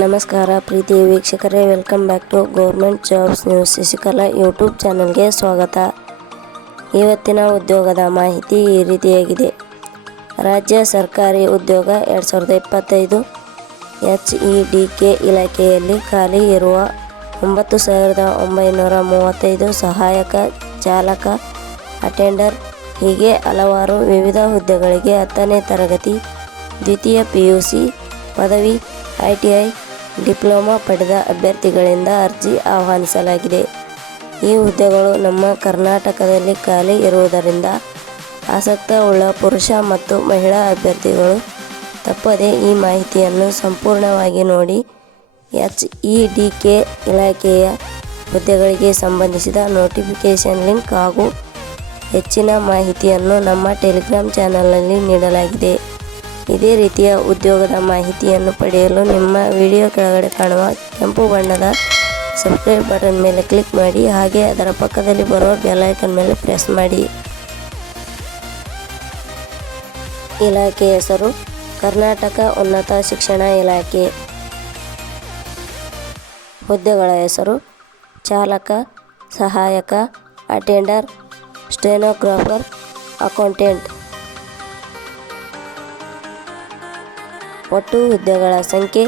ನಮಸ್ಕಾರ ಪ್ರೀತಿಯ ವೀಕ್ಷಕರೇ welcome back to government jobs news Shashikala YouTube ಚಾನಲ್ಗೆ ಸ್ವಾಗತ. ಇವತ್ತಿನ ಉದ್ಯೋಗದ ಮಾಹಿತಿ ಈ ರೀತಿಯಾಗಿದೆ. ರಾಜ್ಯ ಸರ್ಕಾರಿ ಉದ್ಯೋಗ ಎರಡು ಸಾವಿರದ ಇಪ್ಪತ್ತೈದು ಎಚ್ ಇ ಡಿ ಕೆ ಇಲಾಖೆಯಲ್ಲಿ ಖಾಲಿ ಇರುವ ಒಂಬತ್ತು ಸಾವಿರದ ಒಂಬೈನೂರ ಮೂವತ್ತೈದು ಸಹಾಯಕ ಚಾಲಕ ಅಟೆಂಡರ್ ಹೀಗೆ ಹಲವಾರು ವಿವಿಧ ಹುದ್ದೆಗಳಿಗೆ ಹತ್ತನೇ ತರಗತಿ, ದ್ವಿತೀಯ ಪಿ ಯು ಸಿ ಪದವಿ ಐ ಟಿ ಐ ಡಿಪ್ಲೊಮಾ ಪಡೆದ ಅಭ್ಯರ್ಥಿಗಳಿಂದ ಅರ್ಜಿ ಆಹ್ವಾನಿಸಲಾಗಿದೆ. ಈ ಹುದ್ದೆಗಳು ನಮ್ಮ ಕರ್ನಾಟಕದಲ್ಲಿ ಖಾಲಿ ಇರುವುದರಿಂದ ಆಸಕ್ತ ಉಳ್ಳ ಪುರುಷ ಮತ್ತು ಮಹಿಳಾ ಅಭ್ಯರ್ಥಿಗಳು ತಪ್ಪದೆ ಈ ಮಾಹಿತಿಯನ್ನು ಸಂಪೂರ್ಣವಾಗಿ ನೋಡಿ ಎಚ್ ಇ ಡಿ ಕೆ ಇಲಾಖೆಯ ಹುದ್ದೆಗಳಿಗೆ ಸಂಬಂಧಿಸಿದ ನೋಟಿಫಿಕೇಷನ್ ಲಿಂಕ್ ಹಾಗೂ ಹೆಚ್ಚಿನ ಮಾಹಿತಿಯನ್ನು ನಮ್ಮ ಟೆಲಿಗ್ರಾಮ್ ಚಾನಲ್ನಲ್ಲಿ ನೀಡಲಾಗಿದೆ. ಇದೇ ರೀತಿಯ ಉದ್ಯೋಗದ ಮಾಹಿತಿಯನ್ನು ಪಡೆಯಲು ನಿಮ್ಮ ವಿಡಿಯೋ ಕೆಳಗಡೆ ಕಾಣುವ ಕೆಂಪು ಬಣ್ಣದ ಸಬ್ಸ್ಕ್ರೈಬ್ ಬಟನ್ ಮೇಲೆ ಕ್ಲಿಕ್ ಮಾಡಿ ಹಾಗೆ ಅದರ ಪಕ್ಕದಲ್ಲಿ ಬರುವ ಬೆಲೈಕನ್ ಮೇಲೆ ಪ್ರೆಸ್ ಮಾಡಿ. ಇಲಾಖೆ ಹೆಸರು, ಕರ್ನಾಟಕ ಉನ್ನತ ಶಿಕ್ಷಣ ಇಲಾಖೆ. ಹುದ್ದೆಗಳ ಹೆಸರು, ಚಾಲಕ, ಸಹಾಯಕ, ಅಟೆಂಡರ್, ಸ್ಟೆನೋಗ್ರಾಫರ್, ಅಕೌಂಟೆಂಟ್. ಒಟ್ಟು ಹುದ್ದೆಗಳ ಸಂಖ್ಯೆ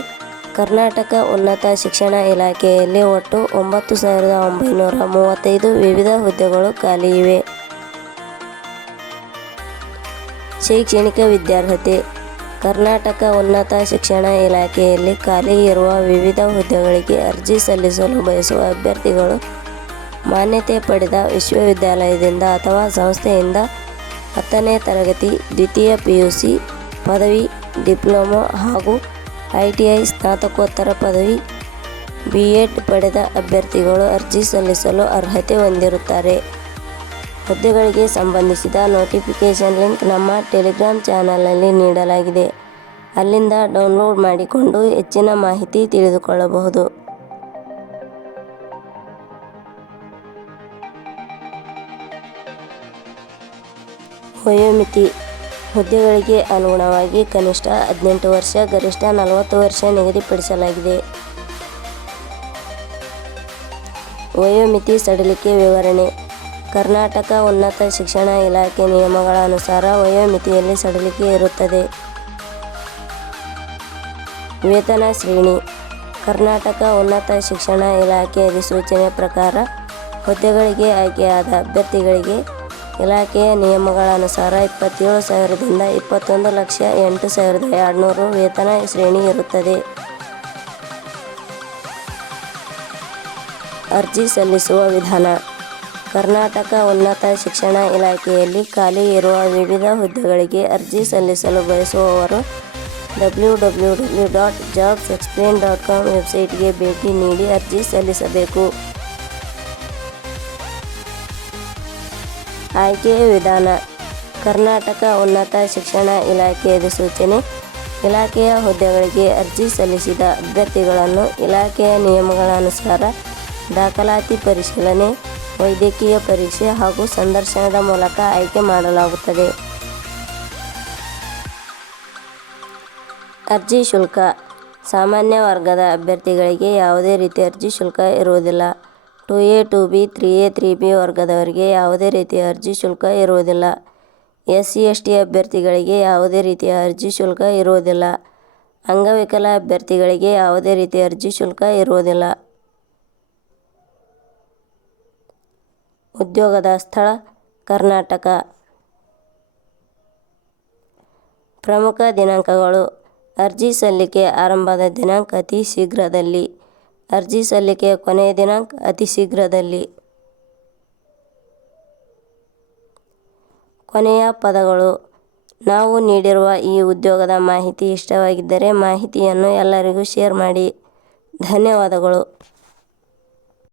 ಕರ್ನಾಟಕ ಉನ್ನತ ಶಿಕ್ಷಣ ಇಲಾಖೆಯಲ್ಲಿ ಒಟ್ಟು ಒಂಬತ್ತು ಸಾವಿರದ ಒಂಬೈನೂರ ಮೂವತ್ತೈದು ವಿವಿಧ ಹುದ್ದೆಗಳು ಖಾಲಿ ಇವೆ. ಶೈಕ್ಷಣಿಕ ವಿದ್ಯಾರ್ಹತೆ ಕರ್ನಾಟಕ ಉನ್ನತ ಶಿಕ್ಷಣ ಇಲಾಖೆಯಲ್ಲಿ ಖಾಲಿ ಇರುವ ವಿವಿಧ ಹುದ್ದೆಗಳಿಗೆ ಅರ್ಜಿ ಸಲ್ಲಿಸಲು ಬಯಸುವ ಅಭ್ಯರ್ಥಿಗಳು ಮಾನ್ಯತೆ ಪಡೆದ ವಿಶ್ವವಿದ್ಯಾಲಯದಿಂದ ಅಥವಾ ಸಂಸ್ಥೆಯಿಂದ ಹತ್ತನೇ ತರಗತಿ, ದ್ವಿತೀಯ ಪಿ ಯು ಸಿ ಪದವಿ ಡಿಪ್ಲೊಮೊ ಹಾಗೂ ಐ ಟಿ ಐ ಸ್ನಾತಕೋತ್ತರ ಪದವಿ ಬಿ ಎಡ್ ಪಡೆದ ಅಭ್ಯರ್ಥಿಗಳು ಅರ್ಜಿ ಸಲ್ಲಿಸಲು ಅರ್ಹತೆ ಹೊಂದಿರುತ್ತಾರೆ. ಹುದ್ದೆಗಳಿಗೆ ಸಂಬಂಧಿಸಿದ ನೋಟಿಫಿಕೇಷನ್ ಲಿಂಕ್ ನಮ್ಮ ಟೆಲಿಗ್ರಾಮ್ ಚಾನಲಲ್ಲಿ ನೀಡಲಾಗಿದೆ. ಅಲ್ಲಿಂದ ಡೌನ್ಲೋಡ್ ಮಾಡಿಕೊಂಡು ಹೆಚ್ಚಿನ ಮಾಹಿತಿ ತಿಳಿದುಕೊಳ್ಳಬಹುದು. ವಯೋಮಿತಿ ಹುದ್ದೆಗಳಿಗೆ ಅನುಗುಣವಾಗಿ ಕನಿಷ್ಠ ಹದಿನೆಂಟು ವರ್ಷ, ಗರಿಷ್ಠ ನಲವತ್ತು ವರ್ಷ ನಿಗದಿಪಡಿಸಲಾಗಿದೆ. ವಯೋಮಿತಿ ಸಡಿಲಿಕೆ ವಿವರಣೆ. ಕರ್ನಾಟಕ ಉನ್ನತ ಶಿಕ್ಷಣ ಇಲಾಖೆ ನಿಯಮಗಳ ಅನುಸಾರ ವಯೋಮಿತಿಯಲ್ಲಿ ಸಡಿಲಿಕೆ ಇರುತ್ತದೆ. ವೇತನ ಶ್ರೇಣಿ. ಕರ್ನಾಟಕ ಉನ್ನತ ಶಿಕ್ಷಣ ಇಲಾಖೆ ಅಧಿಸೂಚನೆ ಪ್ರಕಾರ ಹುದ್ದೆಗಳಿಗೆ ಆಯ್ಕೆಯಾದ ಅಭ್ಯರ್ಥಿಗಳಿಗೆ ಇಲಾಖೆಯ ನಿಯಮಗಳ ಅನುಸಾರ ಇಪ್ಪತ್ತೇಳು ಸಾವಿರದಿಂದ ಇಪ್ಪತ್ತೊಂದು ಲಕ್ಷ ಎಂಟು ಸಾವಿರದ ಎರಡುನೂರು ವೇತನ ಶ್ರೇಣಿ ಇರುತ್ತದೆ. ಅರ್ಜಿ ಸಲ್ಲಿಸುವ ವಿಧಾನ. ಕರ್ನಾಟಕ ಉನ್ನತ ಶಿಕ್ಷಣ ಇಲಾಖೆಯಲ್ಲಿ ಖಾಲಿ ಇರುವ ವಿವಿಧ ಹುದ್ದೆಗಳಿಗೆ ಅರ್ಜಿ ಸಲ್ಲಿಸಲು ಬಯಸುವವರು W W W dot jobs explain dot com ವೆಬ್ಸೈಟ್ಗೆ ಭೇಟಿ ನೀಡಿ ಅರ್ಜಿ ಸಲ್ಲಿಸಬೇಕು. ಆಯ್ಕೆಯ ವಿಧಾನ. ಕರ್ನಾಟಕ ಉನ್ನತ ಶಿಕ್ಷಣ ಇಲಾಖೆ ಅಧಿಸೂಚನೆ. ಇಲಾಖೆಯ ಹುದ್ದೆಗಳಿಗೆ ಅರ್ಜಿ ಸಲ್ಲಿಸಿದ ಅಭ್ಯರ್ಥಿಗಳನ್ನು ಇಲಾಖೆಯ ನಿಯಮಗಳ ಅನುಸಾರ ದಾಖಲಾತಿ ಪರಿಶೀಲನೆ, ವೈದ್ಯಕೀಯ ಪರೀಕ್ಷೆ ಹಾಗೂ ಸಂದರ್ಶನದ ಮೂಲಕ ಆಯ್ಕೆ ಮಾಡಲಾಗುತ್ತದೆ. ಅರ್ಜಿ ಶುಲ್ಕ. ಸಾಮಾನ್ಯ ವರ್ಗದ ಅಭ್ಯರ್ಥಿಗಳಿಗೆ ಯಾವುದೇ ರೀತಿ ಅರ್ಜಿ ಶುಲ್ಕ ಇರುವುದಿಲ್ಲ. Two A two B three A three B ವರ್ಗದವರಿಗೆ ಯಾವುದೇ ರೀತಿಯ ಅರ್ಜಿ ಶುಲ್ಕ ಇರುವುದಿಲ್ಲ. ಎಸ್ ಸಿ ಎಸ್ ಟಿ ಅಭ್ಯರ್ಥಿಗಳಿಗೆ ಯಾವುದೇ ರೀತಿಯ ಅರ್ಜಿ ಶುಲ್ಕ ಇರುವುದಿಲ್ಲ. ಅಂಗವಿಕಲ ಅಭ್ಯರ್ಥಿಗಳಿಗೆ ಯಾವುದೇ ರೀತಿಯ ಅರ್ಜಿ ಶುಲ್ಕ ಇರುವುದಿಲ್ಲ. ಉದ್ಯೋಗದ ಸ್ಥಳ ಕರ್ನಾಟಕ. ಪ್ರಮುಖ ದಿನಾಂಕಗಳು. ಅರ್ಜಿ ಸಲ್ಲಿಕೆ ಆರಂಭದ ದಿನಾಂಕ ಅತಿ ಶೀಘ್ರದಲ್ಲಿ. ಅರ್ಜಿ ಸಲ್ಲಿಕೆಯ ಕೊನೆಯ ದಿನಾಂಕ ಅತಿ ಶೀಘ್ರದಲ್ಲಿ. ಕೊನೆಯ ಪದಗಳು. ನಾವು ನೀಡಿರುವ ಈ ಉದ್ಯೋಗದ ಮಾಹಿತಿ ಇಷ್ಟವಾಗಿದ್ದರೆ ಮಾಹಿತಿಯನ್ನು ಎಲ್ಲರಿಗೂ ಶೇರ್ ಮಾಡಿ. ಧನ್ಯವಾದಗಳು.